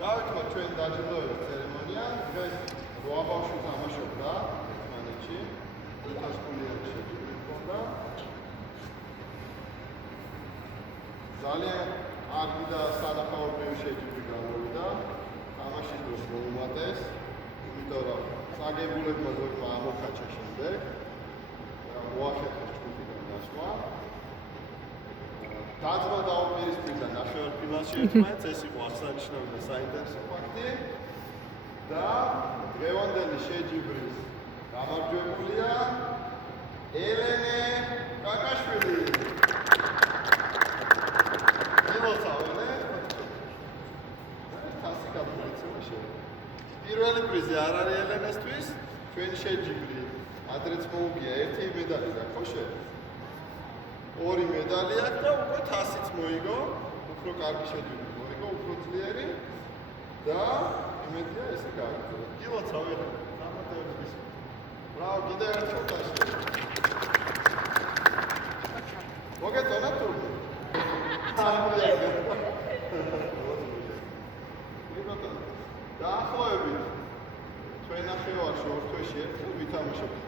დავიწყოთ ჩვენ დაჯილდოების ცერემონია. დღეს რვა ბავშვი თამაშობდა ერთმანეთში. იტასკულიანი შეჯიბრი ჰქონდა. ძალიან კარგი და სანახაობრივი შეჯიბრი გამოვიდა. თამაშის დროს მოუმატეს, იმიტომ რომ საგებულებმა ზოგმა ამოხაჩა შემდეგ. მოახერხეს ჯგუფიდან დასვა. დაძმა დაუპირისპირდა ნახევარფინალში ერთმანეთს, ეს იყო აღსანიშნავი და საინტერესო ფაქტი. და დღევანდელი შეჯიბრის გამარჯვებულია ელენე კაკაშვილი. გილოცავენ. თასი გადმოიცემა შეიძლება. პირველი პრიზი არ არის ელენესთვის, ჩვენი შეჯიბრი ადრეც მოუგია ერთი მედალი და ხოშე. ორი მედალი აქვს და უკვე თასიც მოიგო, უფრო კარგი შეჯიბრი მოიგო, უფრო ძლიერი და იმედია ესე გაიგო. გილოცავ ელენე, დამატებების. ბრავო, კიდევ ერთხელ დაშლა. მოგეწონა თურმე. დაახლოებით ჩვენ ნახევარში ორ თვეში ერთხელ ვითამაშებთ